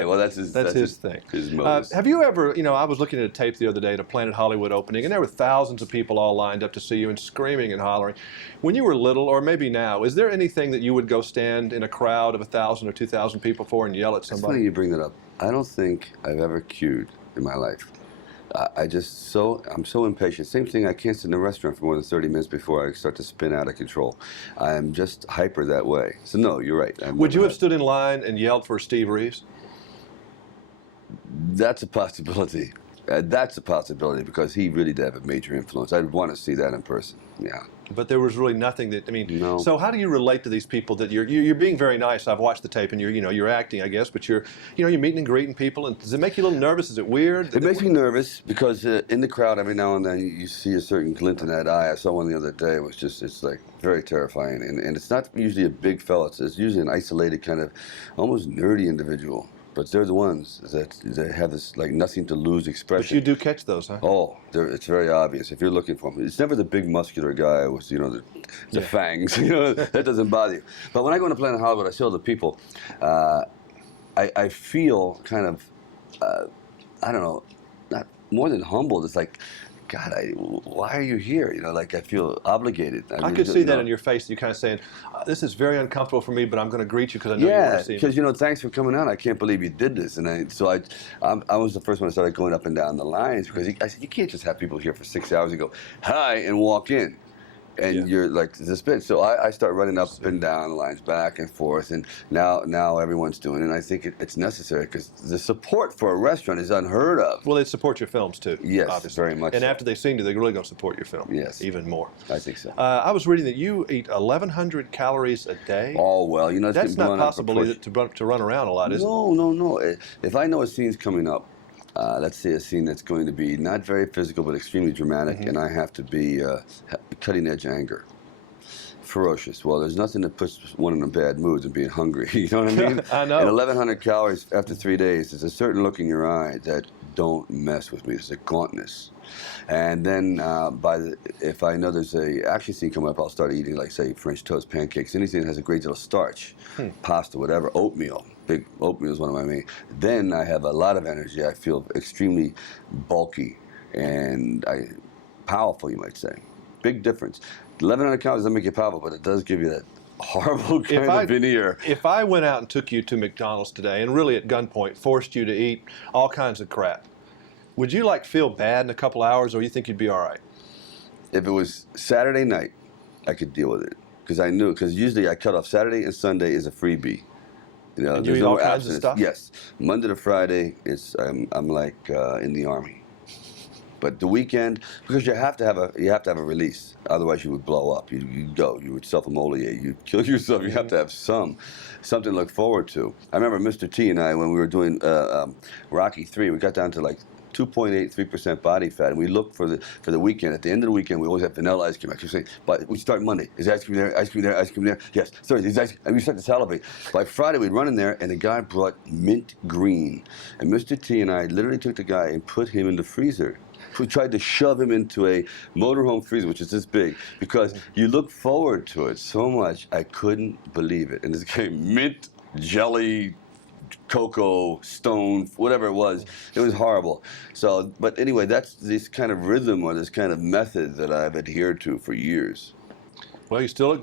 Right. Well, that's his thing. His motives. Have you ever, I was looking at a tape the other day at a Planet Hollywood opening, and there were thousands of people all lined up to see you and screaming and hollering. When you were little, or maybe now, is there anything that you would go stand in a crowd of 1,000 or 2,000 people for and yell at It's somebody? funny you bring that up. I don't think I've ever queued in my life. I'm so impatient. Same thing, I can't sit in a restaurant for more than 30 minutes before I start to spin out of control. I'm just hyper that way. So no, you're right. Would you have stood in line and yelled for Steve Reeves? That's a possibility. That's a possibility because he really did have a major influence. I'd want to see that in person. Yeah. But there was really nothing that, No. So how do you relate to these people that you're being very nice? I've watched the tape and you're acting, I guess, but you're meeting and greeting people, and does it make you a little nervous? Is it weird? It makes me nervous because in the crowd every now and then you see a certain glint in that eye. I saw one the other day. It was just, it's like very terrifying. And it's not usually a big fella. It's usually an isolated kind of almost nerdy individual. But they're the ones that have this like nothing to lose expression. But you do catch those, huh? Oh, it's very obvious if you're looking for them. It's never the big muscular guy with the fangs. That doesn't bother you. But when I go into Planet Hollywood, I see all the people. I feel kind of I don't know, not more than humbled. It's like, God, why are you here? Like I feel obligated. I could see that in your face. You're kind of saying, "This is very uncomfortable for me, but I'm going to greet you because I know you want to see me." Yeah, because thanks for coming out. I can't believe you did this. And I was the first one to start going up and down the lines because I said you can't just have people here for 6 hours and go hi and walk in. And you're like suspended. So I start running up and down the lines, back and forth, and now everyone's doing it. And I think it's necessary because the support for a restaurant is unheard of. Well, they support your films too. Yes, obviously. very much. And so. after they've seen you, they're really going to support your film. Yes, even more. I think so. I was reading that you eat 1,100 calories a day. Oh well, that's not possible to run around a lot, is it? No. If I know a scene's coming up. Let's say a scene that's going to be not very physical but extremely dramatic, and I have to be cutting edge anger, ferocious. Well, there's nothing that puts one in a bad mood than being hungry. You know what I mean? I know. And 1,100 calories after 3 days, there's a certain look in your eye that don't mess with me. There's a gauntness. And then if I know there's a action scene coming up, I'll start eating, like, say, French toast, pancakes, anything that has a great deal of starch, pasta, whatever, oatmeal. Big oatmeal is one of my main. Then I have a lot of energy. I feel extremely bulky and powerful, you might say. Big difference. 1,100 calories doesn't make you powerful, but it does give you that horrible kind of veneer. If I went out and took you to McDonald's today and really at gunpoint forced you to eat all kinds of crap, would you feel bad in a couple hours, or you think you'd be all right? If it was Saturday night, I could deal with it because usually I cut off Saturday and Sunday is a freebie. And you eat all kinds of stuff? Yes. Monday to Friday, I'm like in the Army. But the weekend, because you have to have a release, otherwise you would blow up. You would self-immolate, you'd kill yourself. You have to have something to look forward to. I remember Mr. T and I, when we were doing Rocky 3, we got down to 2.83% body fat, and we looked for the weekend. At the end of the weekend, we always have vanilla ice cream. I keep saying, but we start Monday. Is ice cream there? Ice cream there? Ice cream there? Yes. Thursday, is ice cream? And we start to salivate. By Friday, we'd run in there, and the guy brought mint green. And Mr. T and I literally took the guy and put him in the freezer. We tried to shove him into a motorhome freezer, which is this big, because you look forward to it so much. I couldn't believe it. And this came mint, jelly, cocoa, stone, whatever it was horrible. So, but anyway, that's this kind of rhythm or this kind of method that I've adhered to for years. Well, you still look